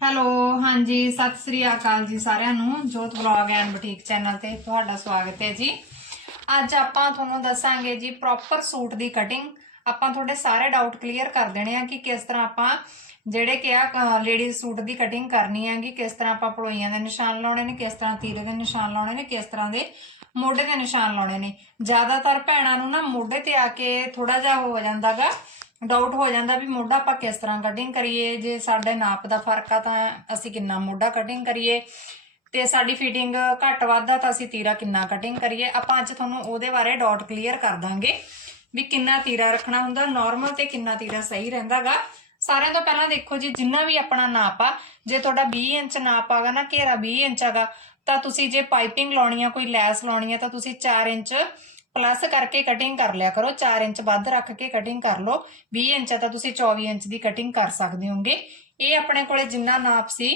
Hello, ਹਾਂਜੀ, ਸਤਿ ਸ੍ਰੀ ਅਕਾਲ ਜੀ ਸਾਰਿਆਂ ਨੂੰ। ਜੋਤ ਵਲੌਗ ਐਂਡ ਬੁਟੀਕ ਚੈਨਲ ਤੇ ਤੁਹਾਡਾ ਸਵਾਗਤ ਹੈ ਜੀ। ਅੱਜ ਆਪਾਂ ਤੁਹਾਨੂੰ ਦੱਸਾਂਗੇ ਜੀ ਪ੍ਰੋਪਰ ਸੂਟ ਦੀ ਕਟਿੰਗ ਆਪਾਂ ਤੁਹਾਡੇ ਸਾਰੇ ਡਾਊਟ ਕਲੀਅਰ ਕਰ ਦੇਣੇ ਆ ਕਿ ਕਿਸ ਤਰ੍ਹਾਂ ਆਪਾਂ ਜਿਹੜੇ ਕਿ ਆ ਲੇਡੀਜ਼ ਸੂਟ ਦੀ ਕਟਿੰਗ ਕਰਨੀ ਹੈਗੀ ਕਿਸ ਤਰ੍ਹਾਂ ਆਪਾਂ ਪਲੋਈਆਂ ਦੇ ਨਿਸ਼ਾਨ ਲਾਉਣੇ ਨੇ, ਕਿਸ ਤਰ੍ਹਾਂ ਤੀਰੇ ਦੇ ਨਿਸ਼ਾਨ ਲਾਉਣੇ ਨੇ, ਕਿਸ ਤਰ੍ਹਾਂ ਦੇ ਮੋਢੇ ਦੇ ਨਿਸ਼ਾਨ ਲਾਉਣੇ ਨੇ। ਜ਼ਿਆਦਾਤਰ ਭੈਣਾਂ ਨੂੰ ਨਾ ਮੋਢੇ ਤੇ ਆ ਕੇ ਥੋੜਾ ਜਿਹਾ ਹੋ ਜਾਂਦਾਗਾ ਡਾਊਟ ਹੋ ਜਾਂਦਾ ਵੀ ਮੋਢਾ ਆਪਾਂ ਕਿਸ ਤਰ੍ਹਾਂ ਕਟਿੰਗ ਕਰੀਏ? ਜੇ ਸਾਡੇ ਨਾਪ ਦਾ ਫ਼ਰਕ ਆ ਤਾਂ ਅਸੀਂ ਕਿੰਨਾ ਮੋਢਾ ਕਟਿੰਗ ਕਰੀਏ? ਤੇ ਸਾਡੀ ਫਿਟਿੰਗ ਘੱਟ ਵੱਧ ਆ ਤਾਂ ਅਸੀਂ ਤੀਰਾ ਕਿੰਨਾ ਕਟਿੰਗ ਕਰੀਏ? ਆਪਾਂ ਅੱਜ ਤੁਹਾਨੂੰ ਉਹਦੇ ਬਾਰੇ ਡਾਊਟ ਕਲੀਅਰ ਕਰ ਦਾਂਗੇ ਵੀ ਕਿੰਨਾ ਤੀਰਾ ਰੱਖਣਾ ਹੁੰਦਾ। ਨਾਰਮਲ ਤੇ ਕਿੰਨਾ ਤੀਰਾ ਸਹੀ ਰਹਿੰਦਾਗਾ। ਸਾਰਿਆਂ ਤੋਂ ਪਹਿਲਾਂ ਦੇਖੋ ਜੀ, ਜਿੰਨਾ ਵੀ ਆਪਣਾ ਨਾਪ ਆ, ਜੇ ਤੁਹਾਡਾ 20 ਇੰਚ ਨਾਪ ਆਗਾ ਨਾ, ਘੇਰਾ 20 ਇੰਚ ਆਗਾ, ਤਾਂ ਤੁਸੀਂ ਜੇ ਪਾਈਪਿੰਗ ਲਾਉਣੀ ਆ, ਕੋਈ ਲੈਸ ਲਾਉਣੀ ਆ, ਤਾਂ ਤੁਸੀਂ 4 ਇੰਚ ਪਲੱਸ ਕਰਕੇ ਕਟਿੰਗ ਕਰ ਲਿਆ ਕਰੋ 4 ਇੰਚ ਵੱਧ ਰੱਖ ਕੇ ਕਟਿੰਗ ਕਰ ਲਓ। 20 ਇੰਚ ਤਾਂ ਤੁਸੀਂ 24 ਇੰਚ ਦੀ ਕਟਿੰਗ ਕਰ ਸਕਦੇ ਹੋਗੇ। ਇਹ ਆਪਣੇ ਕੋਲੇ ਜਿੰਨਾ ਨਾਪ ਸੀ,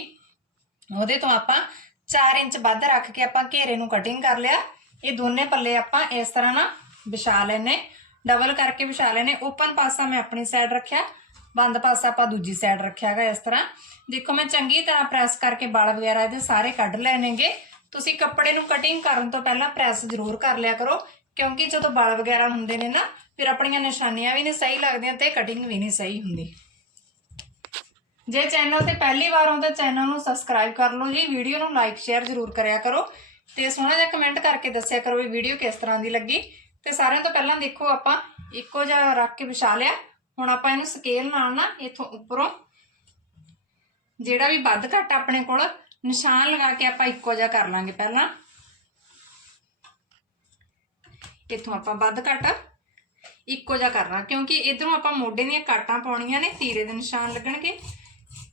ਉਹਦੇ ਤੋਂ ਆਪਾਂ 4 ਇੰਚ ਵੱਧ ਰੱਖ ਕੇ ਆਪਾਂ ਘੇਰੇ ਨੂੰ ਕਟਿੰਗ ਕਰ ਲਿਆ। ਇਹ ਦੋਨੇ ਪੱਲੇ ਆਪਾਂ ਇਸ ਤਰ੍ਹਾਂ ਨਾ ਵਿਛਾ ਲੈਨੇ। ਡਬਲ ਕਰਕੇ ਵਿਛਾ ਲੈਨੇ। ਓਪਨ ਪਾਸਾ ਮੈਂ ਆਪਣੀ ਸਾਈਡ ਰੱਖਿਆ, ਬੰਦ ਪਾਸਾ ਆਪਾਂ ਦੂਜੀ ਸਾਈਡ ਰੱਖਿਆਗਾ ਇਸ ਤਰ੍ਹਾਂ। ਦੇਖੋ ਮੈਂ ਚੰਗੀ ਤਰ੍ਹਾਂ ਪ੍ਰੈਸ ਕਰਕੇ ਵਾਲ ਵਗੈਰਾ ਇਹਦੇ ਸਾਰੇ ਕੱਢ ਲੈਣੇਗੇ ਤੁਸੀਂ ਕੱਪੜੇ ਨੂੰ ਕਟਿੰਗ ਕਰਨ ਤੋਂ ਪਹਿਲਾਂ ਪ੍ਰੈਸ ਜ਼ਰੂਰ ਕਰ ਲਿਆ ਕਰੋ। ਕਿਉਂਕਿ ਜਦੋਂ ਵਾਲ ਵਗੈਰਾ ਹੁੰਦੇ ਨੇ ਨਾ, ਫਿਰ ਆਪਣੀਆਂ ਨਿਸ਼ਾਨੀਆਂ ਵੀ ਨਹੀਂ ਸਹੀ ਲੱਗਦੀਆਂ ਤੇ ਕਟਿੰਗ ਵੀ ਨਹੀਂ ਸਹੀ ਹੁੰਦੀ। ਜੇ ਚੈਨਲ ਤੇ ਪਹਿਲੀ ਵਾਰ ਆਉਂਦਾ ਚੈਨਲ ਨੂੰ ਸਬਸਕ੍ਰਾਈਬ ਕਰ ਲਓ ਜੀ ਵੀਡੀਓ ਨੂੰ ਲਾਈਕ ਸ਼ੇਅਰ ਜ਼ਰੂਰ ਕਰਿਆ ਕਰੋ ਤੇ ਸੋਹਣਾ ਜਿਹਾ ਕਮੈਂਟ ਕਰਕੇ ਦੱਸਿਆ ਕਰੋ ਵੀ ਵੀਡੀਓ ਕਿਸ ਤਰ੍ਹਾਂ ਦੀ ਲੱਗੀ। ਤੇ ਸਾਰਿਆਂ ਤੋਂ ਪਹਿਲਾਂ ਦੇਖੋ ਆਪਾਂ, ਇੱਕੋ ਜਿਹਾ ਰੱਖ ਕੇ ਵਿਛਾ ਲਿਆ। ਹੁਣ ਆਪਾਂ ਇਹਨੂੰ ਸਕੇਲ ਨਾਲ ਨਾ ਇਥੋਂ ਉੱਪਰੋਂ, ਜਿਹੜਾ ਵੀ ਵੱਧ ਘੱਟ ਆਪਣੇ ਕੋਲ ਨਿਸ਼ਾਨ ਲਗਾ ਕੇ ਆਪਾਂ ਇੱਕੋ ਜਿਹਾ ਕਰ ਲਾਂਗੇ ਪਹਿਲਾਂ। ਇੱਥੋਂ ਆਪਾਂ ਵੱਧ ਘੱਟ ਇੱਕੋ ਜਿਹਾ ਕਰਨਾ, ਕਿਉਂਕਿ ਇਧਰੋਂ ਆਪਾਂ ਮੋਢੇ ਦੀਆਂ ਕਾਟਾਂ ਪਾਉਣੀਆਂ ਨੇ, ਤੀਰੇ ਦੇ ਨਿਸ਼ਾਨ ਲੱਗਣਗੇ,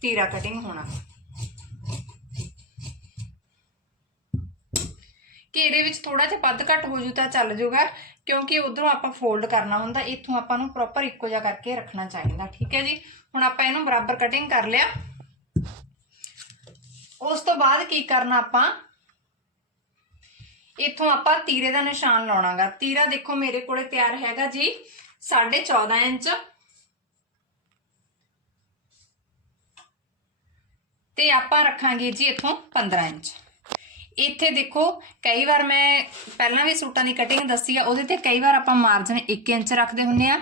ਤੀਰਾ ਕਟਿੰਗ ਹੋਣਾ। ਘੇਰੇ ਵਿੱਚ ਥੋੜਾ ਜਿਹਾ ਵੱਧ ਘੱਟ ਹੋ ਜੂ ਤਾਂ ਚੱਲ ਜੂਗਾ, ਕਿਉਂਕਿ ਉਧਰੋਂ ਆਪਾਂ ਫੋਲਡ ਕਰਨਾ ਹੁੰਦਾ, ਇੱਥੋਂ ਆਪਾਂ ਨੂੰ ਪ੍ਰੋਪਰ ਇੱਕੋ ਜਿਹਾ ਕਰਕੇ ਰੱਖਣਾ ਚਾਹੀਦਾ, ਠੀਕ ਹੈ ਜੀ? ਹੁਣ ਆਪਾਂ ਇਹਨੂੰ ਬਰਾਬਰ ਕਟਿੰਗ ਕਰ ਲਿਆ। ਉਸ ਤੋਂ ਬਾਅਦ ਕੀ ਕਰਨਾ ਆਪਾਂ? ਇੱਥੋਂ ਆਪਾਂ ਤੀਰੇ ਦਾ ਨਿਸ਼ਾਨ ਲਾਉਣਾਗਾ। ਤੀਰਾ ਦੇਖੋ ਮੇਰੇ ਕੋਲੇ ਤਿਆਰ ਹੈਗਾ ਜੀ 14.5 ਇੰਚ। ਤੇ ਆਪਾਂ ਰੱਖਾਂਗੇ ਜੀ ਇੱਥੋਂ 15 ਇੰਚ। ਇੱਥੇ ਦੇਖੋ, ਕਈ ਵਾਰ ਮੈਂ ਪਹਿਲਾਂ ਵੀ ਸੂਟਾਂ ਦੀ ਕਟਿੰਗ ਦੱਸੀ ਆ, ਉਹਦੇ ਤੇ ਕਈ ਵਾਰ ਆਪਾਂ ਮਾਰਜਨ 1 ਇੰਚ ਰੱਖਦੇ ਹੁੰਨੇ ਆ।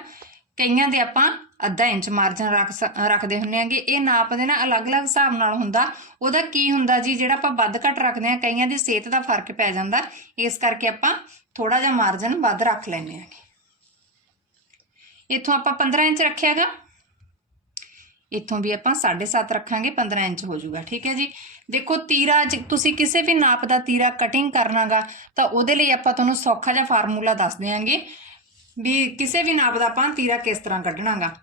ਕਈਆਂ ਦੇ ਆਪਾਂ ਅੱਧਾ ਇੰਚ ਮਾਰਜਨ ਰੱਖ ਸ- ਰੱਖਦੇ ਹੁੰਨੇ ਆਗੇ ਇਹ ਨਾਪ ਦੇ ਨਾ ਅਲੱਗ-ਅਲੱਗ ਹਿਸਾਬ ਨਾਲ ਹੁੰਦਾ। ਉਹਦਾ ਕੀ ਹੁੰਦਾ ਜੀ? ਜਿਹੜਾ ਆਪਾਂ ਵੱਧ ਘੱਟ ਰੱਖਦੇ ਆ ਕਈਆਂ ਦੀ ਸਿਹਤ ਦਾ ਫ਼ਰਕ ਪੈ ਜਾਂਦਾ। ਇਸ ਕਰਕੇ ਆਪਾਂ ਥੋੜਾ ਜਿਹਾ ਮਾਰਜਨ ਵੱਧ ਰੱਖ ਲੈਂਦੇ ਆਗੇ ਇੱਥੋਂ ਆਪਾਂ 15 ਇੰਚ ਰੱਖਿਆਗਾ। ਇੱਥੋਂ ਵੀ ਆਪਾਂ 7.5 ਰੱਖਾਂਗੇ 15 ਇੰਚ ਹੋ ਜਾਊਗਾ। ਠੀਕ ਹੈ ਜੀ? ਦੇਖੋ, ਤੀਰਾ ਜੇ ਤੁਸੀਂ ਕਿਸੇ ਵੀ ਨਾਪ ਦਾ ਤੀਰਾ ਕਟਿੰਗ ਕਰਨਾਗਾ, ਤਾਂ ਉਹਦੇ ਲਈ ਆਪਾਂ ਤੁਹਾਨੂੰ ਸੌਖਾ ਜਿਹਾ ਫਾਰਮੂਲਾ ਦੱਸ ਦਿਆਂਗੇ। ਵੀ ਕਿਸੇ ਵੀ ਨਾਪ ਦਾ ਆਪਾਂ ਤੀਰਾ ਕਿਸ ਤਰ੍ਹਾਂ ਕੱਢਣਾਗਾ।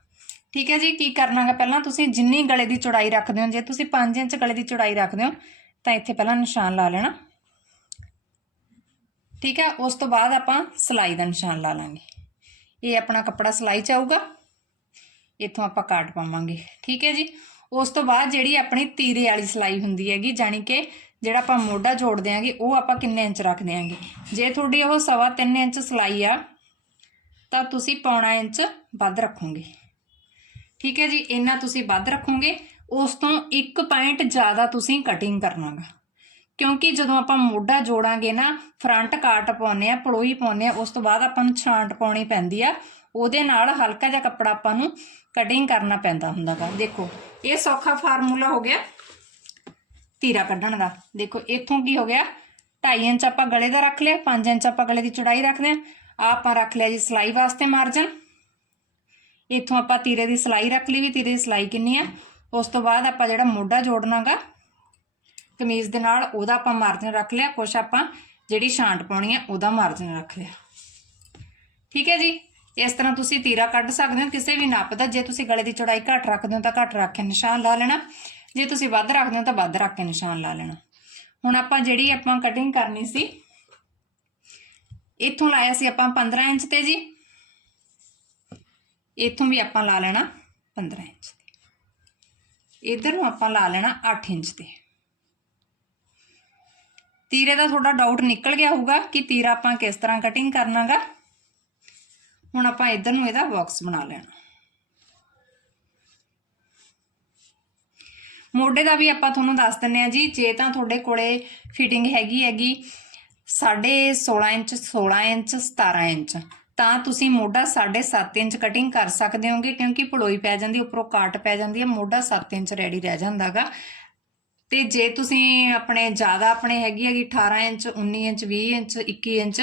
ਠੀਕ ਹੈ ਜੀ, ਕੀ ਕਰਨਾਗਾ ਪਹਿਲਾਂ ਤੁਸੀਂ ਜਿੰਨੀ ਗਲੇ ਦੀ ਚੌੜਾਈ ਰੱਖਦੇ ਹੋ, ਜੇ ਤੁਸੀਂ 5 ਇੰਚ ਗਲੇ ਦੀ ਚੌੜਾਈ ਰੱਖਦੇ ਹੋ, ਤਾਂ ਇੱਥੇ ਪਹਿਲਾਂ ਨਿਸ਼ਾਨ ਲਾ ਲੈਣਾ। ਠੀਕ ਹੈ, ਉਸ ਤੋਂ ਬਾਅਦ ਆਪਾਂ ਸਲਾਈ ਦਾ ਨਿਸ਼ਾਨ ਲਾ ਲਾਂਗੇ। ਇਹ ਆਪਣਾ ਕੱਪੜਾ ਸਲਾਈ ਚ ਆਊਗਾ। ਇੱਥੋਂ ਆਪਾਂ ਕਾਟ ਪਾਵਾਂਗੇ। ਠੀਕ ਹੈ ਜੀ, ਉਸ ਤੋਂ ਬਾਅਦ ਜਿਹੜੀ ਆਪਣੀ ਤੀਰੇ ਵਾਲੀ ਸਲਾਈ ਹੁੰਦੀ ਹੈਗੀ ਜਾਨੀ ਕਿ ਜਿਹੜਾ ਆਪਾਂ ਮੋਢਾ ਜੋੜਦੇ ਦਿਆਂਗੇ ਉਹ ਆਪਾਂ ਕਿੰਨੇ ਇੰਚ ਰੱਖ ਦਿਆਂਗੇ ਜੇ ਤੁਹਾਡੀ ਉਹ ਸਵਾ ਤਿੰਨ ਇੰਚ ਸਲਾਈ ਆ ਤਾਂ ਤੁਸੀਂ ਪੌਣਾ ਇੰਚ ਵੱਧ ਰੱਖੋਗੇ। ਠੀਕ ਹੈ ਜੀ, ਇੰਨਾ ਤੁਸੀਂ ਵੱਧ ਰੱਖੋਗੇ, ਉਸ ਤੋਂ 1 ਪੁਆਇੰਟ ਜ਼ਿਆਦਾ ਤੁਸੀਂ ਕਟਿੰਗ ਕਰਨਾਗਾ। ਕਿਉਂਕਿ ਜਦੋਂ ਆਪਾਂ ਮੋਢਾ ਜੋੜਾਂਗੇ ਨਾ ਫਰੰਟ ਕਾਟ ਪਾਉਨੇ ਆ ਪਲੋਈ ਪਾਉਨੇ ਆ ਉਸ ਤੋਂ ਬਾਅਦ ਆਪਾਂ ਨੂੰ ਛਾਂਟ ਪਾਉਣੀ ਪੈਂਦੀ ਆ, ਉਹਦੇ ਨਾਲ ਹਲਕਾ ਜਿਹਾ ਕੱਪੜਾ ਆਪਾਂ ਨੂੰ ਕਟਿੰਗ ਕਰਨਾ ਪੈਂਦਾ ਹੁੰਦਾਗਾ। ਦੇਖੋ, ਇਹ ਸੌਖਾ ਫਾਰਮੂਲਾ ਹੋ ਗਿਆ ਤੀਰਾ ਕੱਢਣ ਦਾ। ਦੇਖੋ, ਇੱਥੋਂ ਕੀ ਹੋ ਗਿਆ? 2.5 ਇੰਚ ਆਪਾਂ ਗਲੇ ਦਾ ਰੱਖ ਲਿਆ 5 ਇੰਚ ਆਪਾਂ ਗਲੇ ਦੀ ਚੌੜਾਈ ਰੱਖਦੇ ਆ ਆ ਆਪਾਂ ਰੱਖ ਲਿਆ ਜੀ ਸਲਾਈ ਵਾਸਤੇ ਮਾਰਜਨ ਇੱਥੋਂ ਆਪਾਂ ਤੀਰੇ ਦੀ ਸਲਾਈ ਰੱਖ ਲਈ ਵੀ, ਤੀਰੇ ਦੀ ਸਲਾਈ ਕਿੰਨੀ ਆ? ਉਸ ਤੋਂ ਬਾਅਦ ਆਪਾਂ ਜਿਹੜਾ ਮੋਢਾ ਜੋੜਨਾਗਾ, ਕਮੀਜ਼ ਦੇ ਨਾਲ, ਉਹਦਾ ਆਪਾਂ ਮਾਰਜਨ ਰੱਖ ਲਿਆ। ਕੁਛ ਆਪਾਂ ਜਿਹੜੀ ਛਾਂਟ ਪਾਉਣੀ ਹੈ ਉਹਦਾ ਮਾਰਜਨ ਰੱਖ ਲਿਆ। ਠੀਕ ਹੈ ਜੀ? ਇਸ ਤਰ੍ਹਾਂ ਤੁਸੀਂ ਤੀਰਾ ਕੱਢ ਸਕਦੇ ਹੋ, ਕਿਸੇ ਵੀ ਨਾਪ ਦਾ ਜੇ ਤੁਸੀਂ ਗਲੇ ਦੀ ਚੌੜਾਈ ਘੱਟ ਰੱਖਦੇ ਹੋ, ਤਾਂ ਘੱਟ ਰੱਖ ਕੇ ਨਿਸ਼ਾਨ ਲਾ ਲੈਣਾ। ਜੇ ਤੁਸੀਂ ਵੱਧ ਰੱਖਦੇ ਹੋ, ਤਾਂ ਵੱਧ ਰੱਖ ਕੇ ਨਿਸ਼ਾਨ ਲਾ ਲੈਣਾ। ਹੁਣ ਆਪਾਂ ਜਿਹੜੀ ਆਪਾਂ ਕਟਿੰਗ ਕਰਨੀ ਸੀ ਇੱਥੋਂ ਲਾਇਆ ਸੀ ਆਪਾਂ 15 ਇੰਚ ਤੇ ਜੀ। ਇੱਥੋਂ ਵੀ ਆਪਾਂ ਲਾ ਲੈਣਾ 15 ਇੰਚ ਤੇ। ਇਧਰ ਨੂੰ ਆਪਾਂ ਲਾ ਲੈਣਾ 8 ਇੰਚ ਤੇ। ਤੀਰੇ ਦਾ ਥੋੜਾ ਡਾਊਟ ਨਿਕਲ ਗਿਆ ਹੋਊਗਾ ਕਿ ਤੀਰਾ ਆਪਾਂ ਕਿਸ ਤਰ੍ਹਾਂ ਕਟਿੰਗ ਕਰਨਾਗਾ। ਹੁਣ ਆਪਾਂ ਇਧਰ ਨੂੰ ਇਹਦਾ ਬਾਕਸ ਬਣਾ ਲੈਣਾ। ਮੋਢੇ ਦਾ ਵੀ ਆਪਾਂ ਤੁਹਾਨੂੰ ਦੱਸ ਦਿੰਨੇ ਆ ਜੀ, ਜੇ ਤਾਂ ਤੁਹਾਡੇ ਕੋਲੇ ਫਿਟਿੰਗ ਹੈਗੀ ਹੈਗੀ 16.5 ਇੰਚ 16 ਇੰਚ 17 ਇੰਚ। ਤਾਂ ਤੁਸੀਂ ਮੋਢਾ 7.5 ਇੰਚ ਕਟਿੰਗ ਕਰ ਸਕਦੇ ਹੋਗੇ, ਕਿਉਂਕਿ ਪਲੋਈ ਪੈ ਜਾਂਦੀ, ਉੱਪਰੋਂ ਕਾਟ ਪੈ ਜਾਂਦੀ ਹੈ, ਮੋਢਾ 7 ਇੰਚ ਰੈਡੀ ਰਹਿ ਜਾਂਦਾਗਾ ਤੇ ਜੇ ਤੁਸੀਂ ਆਪਣੇ, ਜ਼ਿਆਦਾ ਆਪਣੇ ਹੈਗੀ ਹੈਗੀ 18 ਇੰਚ 19 ਇੰਚ 20 ਇੰਚ 21 ਇੰਚ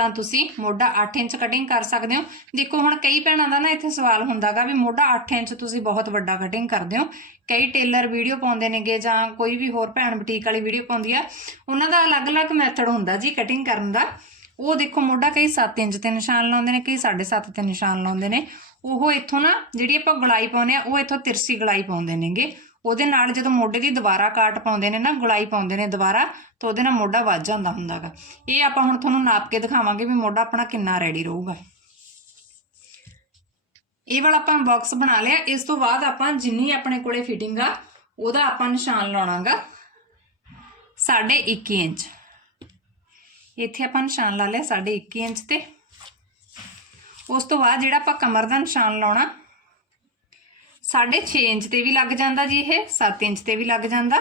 ਤਾਂ ਤੁਸੀਂ ਮੋਢਾ 8 ਇੰਚ ਕਟਿੰਗ ਕਰ ਸਕਦੇ ਹੋ। ਦੇਖੋ, ਹੁਣ ਕਈ ਭੈਣਾਂ ਦਾ ਨਾ ਇੱਥੇ ਸਵਾਲ ਹੁੰਦਾਗਾ ਵੀ ਮੋਢਾ 8 ਇੰਚ ਤੁਸੀਂ ਬਹੁਤ ਵੱਡਾ ਕਟਿੰਗ ਕਰਦੇ ਹੋ। ਕਈ ਟੇਲਰ ਵੀਡੀਓ ਪਾਉਂਦੇ ਨੇਗੇ ਜਾਂ ਕੋਈ ਵੀ ਹੋਰ ਭੈਣ ਬੁਟੀਕ ਵਾਲੀ ਵੀਡੀਓ ਪਾਉਂਦੀ ਆ। ਉਹਨਾਂ ਦਾ ਅਲੱਗ-ਅਲੱਗ ਮੈਥਡ ਹੁੰਦਾ ਜੀ ਕਟਿੰਗ ਕਰਨ ਦਾ। ਉਹ ਦੇਖੋ, ਮੋਢਾ ਕਈ 7 ਇੰਚ ਤੇ ਨਿਸ਼ਾਨ ਲਾਉਂਦੇ ਨੇ, ਕਈ 7.5 ਤੇ ਨਿਸ਼ਾਨ ਲਾਉਂਦੇ ਨੇ। ਉਹ ਇੱਥੋਂ ਨਾ ਜਿਹੜੀ ਆਪਾਂ ਗਲਾਈ ਪਾਉਂਦੇ ਆ, ਉਹ ਇੱਥੋਂ ਤਿਰਸੀ ਗੁਲਾਈ ਪਾਉਂਦੇ ਨੇਗੇ। ਉਹਦੇ ਨਾਲ ਜਦੋਂ ਮੋਢੇ ਦੀ ਦੁਬਾਰਾ ਕਾਟ ਪਾਉਂਦੇ ਨੇ ਨਾ, ਗੁਲਾਈ ਪਾਉਂਦੇ ਨੇ ਦੁਬਾਰਾ, ਤਾਂ ਉਹਦੇ ਨਾਲ ਮੋਢਾ ਵੱਜ ਜਾਂਦਾ ਹੁੰਦਾਗਾ। ਇਹ ਆਪਾਂ ਹੁਣ ਤੁਹਾਨੂੰ ਨਾਪ ਕੇ ਦਿਖਾਵਾਂਗੇ ਵੀ ਮੋਢਾ ਆਪਣਾ ਕਿੰਨਾ ਰੈਡੀ ਰਹੂਗਾ। ਇਹ ਵਾਲਾ ਆਪਾਂ ਬਾਕਸ ਬਣਾ ਲਿਆ। ਇਸ ਤੋਂ ਬਾਅਦ ਆਪਾਂ ਜਿੰਨੀ ਆਪਣੇ ਕੋਲੇ ਫਿਟਿੰਗ ਆ, ਉਹਦਾ ਆਪਾਂ ਨਿਸ਼ਾਨ ਲਾਉਣਾਗਾ। ਸਾਢੇ 21 ਇੰਚ। ਇੱਥੇ ਆਪਾਂ ਨਿਸ਼ਾਨ ਲਾ ਲਿਆ ਸਾਢੇ 21 ਇੰਚ ਤੇ। ਉਸ ਤੋਂ ਬਾਅਦ ਜਿਹੜਾ ਆਪਾਂ ਕਮਰ ਦਾ ਨਿਸ਼ਾਨ ਲਾਉਣਾ ਸਾਢੇ 6 ਇੰਚ ਤੇ ਵੀ ਲੱਗ ਜਾਂਦਾ ਜੀ ਇਹ 7 ਇੰਚ ਤੇ ਵੀ ਲੱਗ ਜਾਂਦਾ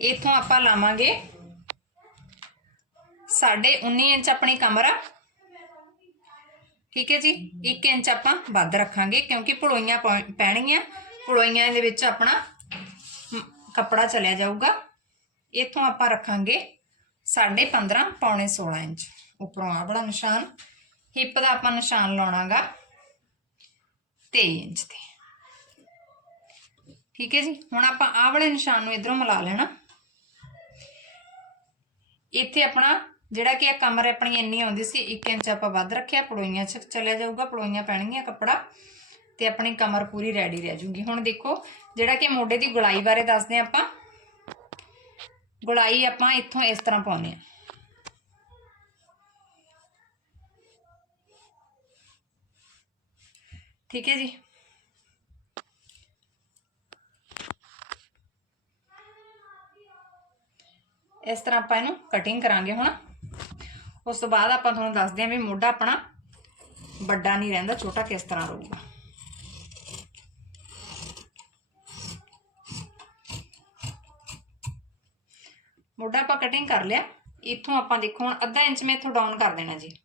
ਇਥੋਂ ਆਪਾਂ ਲਾਵਾਂਗੇ ਸਾਢੇ 19 ਇੰਚ ਆਪਣੀ ਕਮਰ ਆ ਠੀਕ ਹੈ ਜੀ 1 ਇੰਚ ਆਪਾਂ ਵੱਧ ਰੱਖਾਂਗੇ ਕਿਉਂਕਿ ਪੜੋਈਆਂ ਪਾ- ਪੈਣਗੀਆਂ ਪੜੋਈਆਂ ਦੇ ਵਿੱਚ ਆਪਣਾ ਮ, ਕੱਪੜਾ ਚਲਿਆ ਜਾਊਗਾ ਇਥੋਂ ਆਪਾਂ ਰੱਖਾਂਗੇ ਸਾਢੇ 15 ਪੌਣੇ 16 ਇੰਚ ਉੱਪਰੋਂ ਆਹ ਵਾਲਾ ਨਿਸ਼ਾਨ ਹਿੱਪ ਦਾ ਆਪਾਂ ਨਿਸ਼ਾਨ ਲਾਉਣਾਗਾ 23 ਇੰਚ ਤੇ। ਠੀਕ ਹੈ ਜੀ? ਹੁਣ ਆਪਾਂ ਆਹ ਵਾਲੇ ਨਿਸ਼ਾਨ ਨੂੰ ਇਧਰੋਂ ਮਿਲਾ ਲੈਣਾ। ਇੱਥੇ ਆਪਣਾ ਜਿਹੜਾ ਕਿ ਇਹ ਕਮਰ ਆਪਣੀ ਇੰਨੀ ਆਉਂਦੀ ਸੀ 1 ਇੰਚ ਆਪਾਂ ਵੱਧ ਰੱਖਿਆ, ਪੜੋਈਆਂ 'ਚ ਚਲਿਆ ਜਾਊਗਾ, ਪੜੋਈਆਂ ਪੈਣਗੀਆਂ ਕੱਪੜਾ, ਤੇ ਆਪਣੀ ਕਮਰ ਪੂਰੀ ਰੈਡੀ ਰਹਿ ਜੂਗੀ। ਹੁਣ ਦੇਖੋ, ਜਿਹੜਾ ਕਿ ਮੋਢੇ ਦੀ ਗੁਲਾਈ ਬਾਰੇ ਦੱਸਦੇ ਹਾਂ ਆਪਾਂ। ਗੁਲਾਈ ਆਪਾਂ ਇੱਥੋਂ ਇਸ ਤਰ੍ਹਾਂ ਪਾਉਂਦੇ ਆ ਠੀਕ ਹੈ ਜੀ। ਇਸ ਤਰ੍ਹਾਂ ਆਪਾਂ ਇਹਨੂੰ ਕਟਿੰਗ ਕਰਾਂਗੇ ਹੁਣ। ਉਸ ਤੋਂ ਬਾਅਦ ਆਪਾਂ ਤੁਹਾਨੂੰ ਦੱਸਦੇ ਹਾਂ ਵੀ ਮੋਢਾ ਆਪਣਾ ਵੱਡਾ ਨਹੀਂ ਰਹਿੰਦਾ, ਛੋਟਾ ਕਿਸ ਤਰ੍ਹਾਂ ਰਹੂਗਾ। ਮੋਢਾ ਆਪਾਂ ਕਟਿੰਗ ਕਰ ਲਿਆ। ਇੱਥੋਂ ਆਪਾਂ ਦੇਖੋ ਹੁਣ ਅੱਧਾ ਇੰਚ ਮੈਂ ਇੱਥੋਂ ਡਾਊਨ ਕਰ ਦੇਣਾ ਜੀ।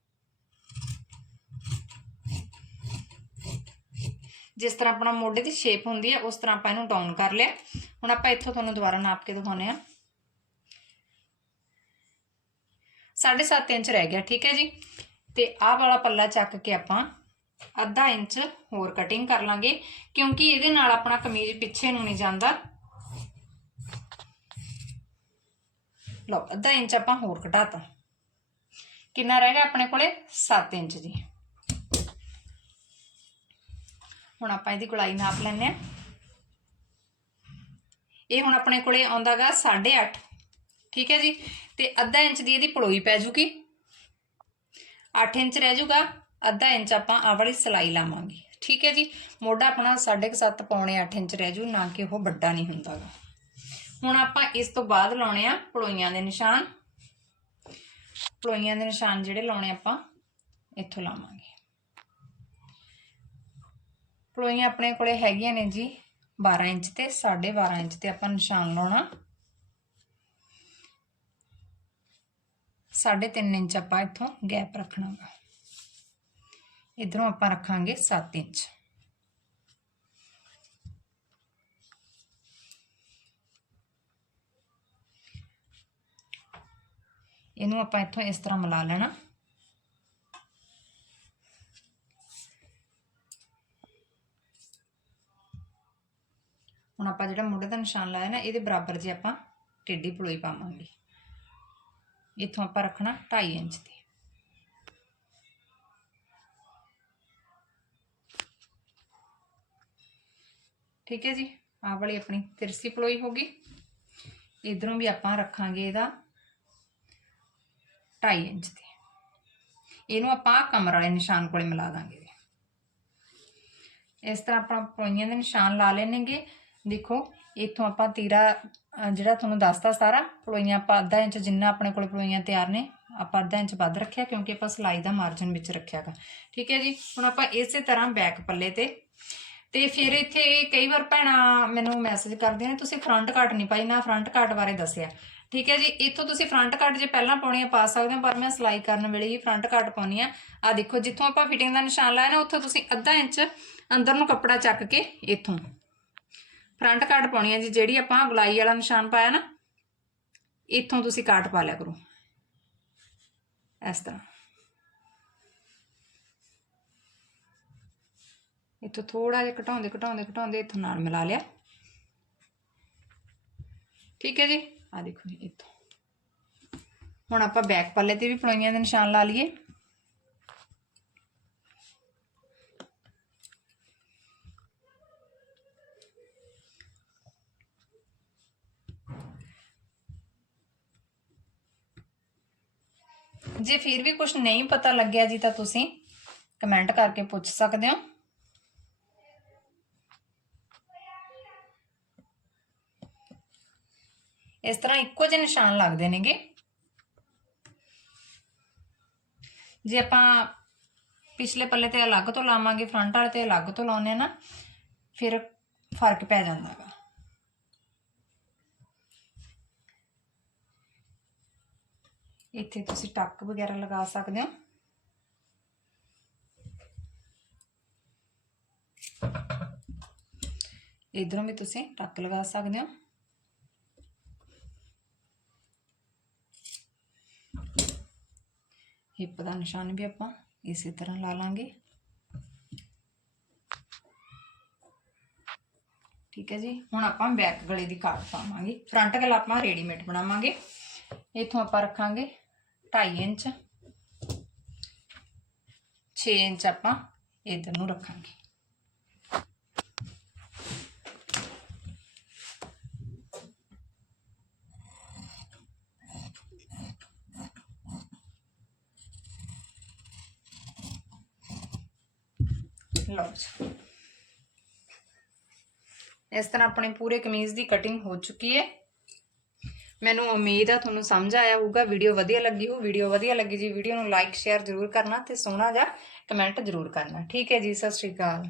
ਜਿਸ ਤਰ੍ਹਾਂ ਆਪਣਾ ਮੋਢੇ ਦੀ ਸ਼ੇਪ ਹੁੰਦੀ ਹੈ ਉਸ ਤਰ੍ਹਾਂ ਆਪਾਂ ਇਹਨੂੰ ਡਾਊਨ ਕਰ ਲਿਆ। ਹੁਣ ਆਪਾਂ ਇੱਥੋਂ ਤੁਹਾਨੂੰ ਦੁਬਾਰਾ ਨਾਪ ਕੇ ਦਿਖਾਉਨੇ ਆ 7.5 ਇੰਚ ਰਹਿ ਗਿਆ, ਠੀਕ ਹੈ ਜੀ? ਤੇ ਆਹ ਵਾਲਾ ਪੱਲਾ ਚੱਕ ਕੇ ਆਪਾਂ ਅੱਧਾ ਇੰਚ ਹੋਰ ਕਟਿੰਗ ਕਰ ਲਾਂਗੇ, ਕਿਉਂਕਿ ਇਹਦੇ ਨਾਲ ਆਪਣਾ ਕਮੀਜ਼ ਪਿੱਛੇ ਨੂੰ ਨਹੀਂ ਜਾਂਦਾ। ਲਓ, ਅੱਧਾ ਇੰਚ ਆਪਾਂ ਹੋਰ ਘਟਾਤਾ ਕਿੰਨਾ ਰਹਿ ਗਿਆ ਆਪਣੇ ਕੋਲੇ? 7 ਇੰਚ ਜੀ। ਹੁਣ ਆਪਾਂ ਇਹਦੀ ਗੁਲਾਈ ਨਾਪ ਲੈਂਦੇ ਆ ਇਹ ਹੁਣ ਆਪਣੇ ਕੋਲੇ ਆਉਂਦਾਗਾ 8.5 ਠੀਕ ਹੈ ਜੀ? ਤੇ ਅੱਧਾ ਇੰਚ ਦੀ ਇਹਦੀ ਪੜੋਈ ਪੈ ਜੂਗੀ। 8 ਇੰਚ ਰਹਿ ਜੂਗਾ। ਅੱਧਾ ਇੰਚ ਆਪਾਂ ਆਹ ਵਾਲੀ ਸਲਾਈ ਲਾਵਾਂਗੇ। ਠੀਕ ਹੈ ਜੀ? ਮੋਢਾ ਆਪਣਾ 7.5 ਪੌਣੇ 8 ਇੰਚ ਰਹਿ ਜੂ, ਨਾ ਕਿ ਉਹ ਵੱਡਾ ਨਹੀਂ ਹੁੰਦਾਗਾ। ਹੁਣ ਆਪਾਂ ਇਸ ਤੋਂ ਬਾਅਦ ਲਾਉਣੇ ਆ ਪੜੋਈਆਂ ਦੇ ਨਿਸ਼ਾਨ। ਪੜੋਈਆਂ ਦੇ ਨਿਸ਼ਾਨ ਜਿਹੜੇ ਲਾਉਣੇ ਆਪਾਂ ਇੱਥੋਂ ਲਾਵਾਂਗੇ। ਪੜੋਈਆਂ ਆਪਣੇ ਕੋਲੇ ਹੈਗੀਆਂ ਨੇ ਜੀ 12 ਇੰਚ ਤੇ 12.5 ਇੰਚ ਤੇ ਆਪਾਂ ਨਿਸ਼ਾਨ ਲਾਉਣਾ। 3.5 ਇੰਚ ਆਪਾਂ ਇੱਥੋਂ ਗੈਪ ਰੱਖਣਾਗਾ। ਇਧਰੋਂ ਆਪਾਂ ਰੱਖਾਂਗੇ 7 ਇੰਚ। ਇਹਨੂੰ ਆਪਾਂ ਇੱਥੋਂ ਇਸ ਤਰ੍ਹਾਂ ਮਿਲਾ ਲੈਣਾ ਹੁਣ ਆਪਾਂ ਜਿਹੜਾ ਮੋਢੇ ਦਾ ਨਿਸ਼ਾਨ ਲਾਇਆ ਨਾ, ਇਹਦੇ ਬਰਾਬਰ ਜੇ ਆਪਾਂ ਟੇਢੀ ਪਲੋਈ ਪਾਵਾਂਗੇ। ਇੱਥੋਂ ਆਪਾਂ ਰੱਖਣਾ 2.5 ਇੰਚ ਤੇ ਠੀਕ ਹੈ ਜੀ, ਆਹ ਵਾਲੀ ਆਪਣੀ ਤਿਰਸੀ ਪਲੋਈ ਹੋ ਗਈ। ਇਧਰੋਂ ਵੀ ਆਪਾਂ ਰੱਖਾਂਗੇ ਇਹਦਾ 2.5 ਇੰਚ ਤੇ ਇਹਨੂੰ ਆਪਾਂ ਕਮਰ ਵਾਲੇ ਨਿਸ਼ਾਨ ਕੋਲੇ ਮਿਲਾ ਦਾਂਗੇ। ਇਸ ਤਰ੍ਹਾਂ ਆਪਾਂ ਪਲੋਈਆਂ ਦੇ ਨਿਸ਼ਾਨ ਲਾ ਲੈਣਗੇ। ਦੇਖੋ ਇੱਥੋਂ ਆਪਾਂ ਤੀਰਾ ਜਿਹੜਾ ਤੁਹਾਨੂੰ ਦੱਸਤਾ ਸਾਰਾ, ਪਲੋਈਆਂ ਆਪਾਂ ਅੱਧਾ ਇੰਚ ਜਿੰਨਾ ਆਪਣੇ ਕੋਲ ਪਲੋਈਆਂ ਤਿਆਰ ਨੇ, ਆਪਾਂ ਅੱਧਾ ਇੰਚ ਵੱਧ ਰੱਖਿਆ, ਕਿਉਂਕਿ ਆਪਾਂ ਸਲਾਈ ਦਾ ਮਾਰਜਨ ਵਿੱਚ ਰੱਖਿਆਗਾ ਠੀਕ ਹੈ ਜੀ? ਹੁਣ ਆਪਾਂ ਇਸੇ ਤਰ੍ਹਾਂ ਬੈਕ ਪੱਲੇ ਤੇ। ਤੇ ਫਿਰ ਇੱਥੇ ਕਈ ਵਾਰ ਭੈਣਾਂ ਮੈਨੂੰ ਮੈਸੇਜ ਕਰਦੀਆਂ ਨੇ, ਤੁਸੀਂ ਫਰੰਟ ਕੱਟ ਨਹੀਂ ਪਾਈ, ਨਾ ਫਰੰਟ ਕੱਟ ਬਾਰੇ ਦੱਸਿਆ। ਠੀਕ ਹੈ ਜੀ? ਇੱਥੋਂ ਤੁਸੀਂ ਫਰੰਟ ਕੱਟ ਜੇ ਪਹਿਲਾਂ ਪਾਉਣੀ ਆ ਪਾ ਸਕਦੇ ਹੋ, ਪਰ ਮੈਂ ਸਿਲਾਈ ਕਰਨ ਵੇਲੇ ਹੀ ਫਰੰਟ ਕੱਟ ਪਾਉਣੀ ਆ। ਆ ਦੇਖੋ, ਜਿੱਥੋਂ ਆਪਾਂ ਫਿਟਿੰਗ ਦਾ ਨਿਸ਼ਾਨ ਲਾਇਆ ਨਾ, ਉੱਥੋਂ ਤੁਸੀਂ ਅੱਧਾ ਇੰਚ ਅੰਦਰ ਨੂੰ ਕੱਪੜਾ ਚੱਕ ਕੇ ਇੱਥੋਂ ਫਰੰਟ ਕੱਟ ਪਾਉਣੀ ਆ ਜੀ, ਜਿਹੜੀ ਆਪਾਂ ਗੁਲਾਈ ਵਾਲਾ ਨਿਸ਼ਾਨ ਪਾਇਆ ਨਾ, ਇੱਥੋਂ ਤੁਸੀਂ ਕਾਟ ਪਾ ਲਿਆ ਕਰੋ। ਇਸ ਤਰ੍ਹਾਂ। ਇੱਥੋਂ ਥੋੜਾ ਜਿਹਾ ਘਟਾਉਂਦੇ ਘਟਾਉਂਦੇ ਘਟਾਉਂਦੇ ਇੱਥੋਂ ਨਾਲ ਮਿਲਾ ਲਿਆ। ਠੀਕ ਹੈ ਜੀ? ਆ ਦੇਖੋ ਜੀ, ਇੱਥੋਂ। ਹੁਣ ਆਪਾਂ ਬੈਕ ਪੱਲੇ ਤੇ ਵੀ ਪਲੋਈਆਂ ਦੇ ਨਿਸ਼ਾਨ ਲਾ ਲਈਏ। ਜੇ ਫਿਰ ਵੀ ਕੁਝ ਨਹੀਂ ਪਤਾ ਲੱਗਿਆ ਜੀ ਤਾਂ ਤੁਸੀਂ ਕਮੈਂਟ ਕਰਕੇ ਪੁੱਛ ਸਕਦੇ ਹੋ। ਇਸ ਤਰ੍ਹਾਂ ਇੱਕੋ ਜਿਹੇ ਨਿਸ਼ਾਨ ਲੱਗਦੇ ਨੇਗੇ। ਜੇ ਆਪਾਂ ਪਿਛਲੇ ਪੱਲੇ ਤੇ ਅਲੱਗ ਤੋਂ ਲਾਵਾਂਗੇ ਫਰੰਟ ਵਾਲੇ ਤੇ ਅਲੱਗ ਤੋਂ ਲਾਉਨੇ ਆ ਨਾ, ਫਿਰ ਫ਼ਰਕ ਪੈ ਜਾਂਦਾ ਹੈਗਾ। ਇੱਥੇ ਤੁਸੀਂ ਟੱਕ ਵਗੈਰਾ ਲਗਾ ਸਕਦੇ ਹੋ। ਇਧਰੋਂ ਵੀ ਤੁਸੀਂ ਟੱਕ ਲਗਾ ਸਕਦੇ ਹੋ। ਹਿੱਪ ਦਾ ਨਿਸ਼ਾਨ ਵੀ ਆਪਾਂ ਇਸੇ ਤਰ੍ਹਾਂ ਲਾ ਲਾਂਗੇ। ਠੀਕ ਹੈ ਜੀ, ਹੁਣ ਆਪਾਂ ਬੈਕ ਗਲੇ ਦੀ ਕਾਟ ਪਾਵਾਂਗੇ। ਫਰੰਟ ਗਲਾ ਆਪਾਂ ਰੈਡੀਮੇਡ ਬਣਾਵਾਂਗੇ। ਇੱਥੋਂ ਆਪਾਂ ਰੱਖਾਂਗੇ 2.5 ਇੰਚ। 6 ਇੰਚ ਆਪਾਂ ਇਧਰ ਨੂੰ ਰੱਖਾਂਗੇ। ਲਓ ਜੀ। ਇਸ ਤਰ੍ਹਾਂ ਆਪਣੇ ਪੂਰੇ ਕਮੀਜ਼ ਦੀ ਕਟਿੰਗ ਹੋ ਚੁੱਕੀ ਹੈ। ਮੈਨੂੰ ਉਮੀਦ ਆ ਤੁਹਾਨੂੰ ਸਮਝ ਆਇਆ ਹੋਊਗਾ, ਵੀਡੀਓ ਵਧੀਆ ਲੱਗੀ ਹੋ ਵੀਡੀਓ ਵਧੀਆ ਲੱਗੀ ਜੀ, ਵੀਡੀਓ ਨੂੰ ਲਾਈਕ ਸ਼ੇਅਰ ਜ਼ਰੂਰ ਕਰਨਾ ਤੇ ਸੋਹਣਾ ਜਿਹਾ ਕਮੈਂਟ ਜ਼ਰੂਰ ਕਰਨਾ। ਠੀਕ ਹੈ ਜੀ, ਸਤਿ ਸ਼੍ਰੀ ਅਕਾਲ।